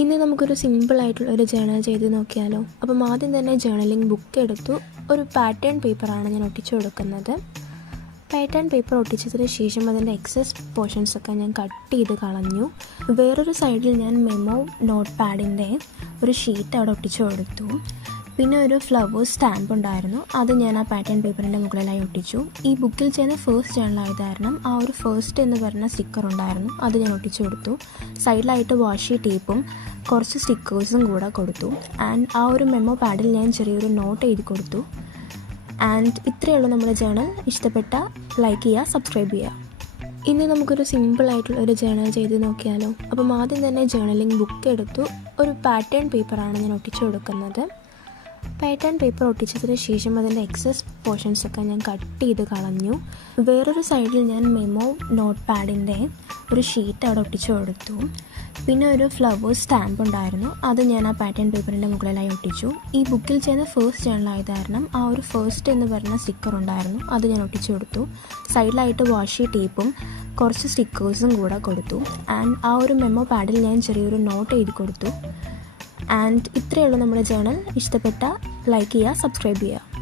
ഇന്ന് നമുക്കൊരു സിമ്പിളായിട്ടുള്ള ഒരു ജേണൽ ചെയ്ത് നോക്കിയാലോ. അപ്പം ആദ്യം തന്നെ ജേണലിംഗ് ബുക്ക് എടുത്തു. ഒരു പാറ്റേൺ പേപ്പറാണ് ഞാൻ ഒട്ടിച്ചു കൊടുക്കുന്നത്. പാറ്റേൺ പേപ്പർ ഒട്ടിച്ചതിന് ശേഷം അതിൻ്റെ എക്സസ് പോർഷൻസൊക്കെ ഞാൻ കട്ട് ചെയ്ത് കളഞ്ഞു. വേറൊരു സൈഡിൽ ഞാൻ മെമ്മോ നോട്ട് പാഡിൻ്റെ ഒരു ഷീറ്റ് അവിടെ ഒട്ടിച്ചു കൊടുത്തു. പിന്നെ ഒരു ഫ്ലവേഴ്സ് സ്റ്റാമ്പ് ഉണ്ടായിരുന്നു, അത് ഞാൻ ആ പാറ്റേൺ പേപ്പറിൻ്റെ മുകളിലായി ഒട്ടിച്ചു. ഈ ബുക്കിൽ ചെയ്യുന്ന ഫസ്റ്റ് ജേണലായത് കാരണം ആ ഒരു ഫസ്റ്റ് എന്ന് പറയുന്ന സ്റ്റിക്കർ ഉണ്ടായിരുന്നു, അത് ഞാൻ ഒട്ടിച്ചു കൊടുത്തു. സൈഡിലായിട്ട് വാഷി ടേപ്പും കുറച്ച് സ്റ്റിക്കേഴ്സും കൂടെ കൊടുത്തു. ആൻഡ് ആ ഒരു മെമ്മോ പാഡിൽ ഞാൻ ചെറിയൊരു നോട്ട് എഴുതി കൊടുത്തു. ആൻഡ് ഇത്രയേ ഉള്ളൂ നമ്മുടെ ജേണൽ. ഇഷ്ടപ്പെട്ട ലൈക്ക് ചെയ്യുക, സബ്സ്ക്രൈബ് ചെയ്യുക. ഇന്ന് നമുക്കൊരു സിമ്പിളായിട്ടുള്ള ഒരു ജേണൽ ചെയ്ത് നോക്കിയാലോ. അപ്പം ആദ്യം തന്നെ ജേണലിംഗ് ബുക്ക് എടുത്തു. ഒരു പാറ്റേൺ പേപ്പറാണ് ഞാൻ ഒട്ടിച്ചു കൊടുക്കുന്നത്. പാറ്റേൺ പേപ്പർ ഒട്ടിച്ചതിന് ശേഷം അതിൻ്റെ എക്സസ് പോർഷൻസൊക്കെ ഞാൻ കട്ട് ചെയ്ത് കളഞ്ഞു. വേറൊരു സൈഡിൽ ഞാൻ മെമ്മോ നോട്ട് പാഡിൻ്റെ ഒരു ഷീറ്റ് അവിടെ ഒട്ടിച്ചു കൊടുത്തു. പിന്നെ ഒരു ഫ്ലവേഴ്സ് സ്റ്റാമ്പ് ഉണ്ടായിരുന്നു, അത് ഞാൻ ആ പാറ്റേൺ പേപ്പറിൻ്റെ മുകളിലായി ഒട്ടിച്ചു. ഈ ബുക്കിൽ ചെയ്യുന്ന ഫസ്റ്റ് ജേണലായത് കാരണം ആ ഒരു ഫസ്റ്റ് എന്ന് പറയുന്ന സ്റ്റിക്കർ ഉണ്ടായിരുന്നു, അത് ഞാൻ ഒട്ടിച്ചു കൊടുത്തു. സൈഡിലായിട്ട് വാഷി ടേപ്പും കുറച്ച് സ്റ്റിക്കേഴ്സും കൂടെ കൊടുത്തു. ആൻഡ് ആ ഒരു മെമ്മോ പാഡിൽ ഞാൻ ചെറിയൊരു നോട്ട് എഴുതി കൊടുത്തു. ആൻഡ് ഇത്രയേ ഉള്ളൂ നമ്മുടെ ജേണൽ. ഇഷ്ടപ്പെട്ട ലൈക്ക് ചെയ്യുക, സബ്സ്ക്രൈബ് ചെയ്യുക.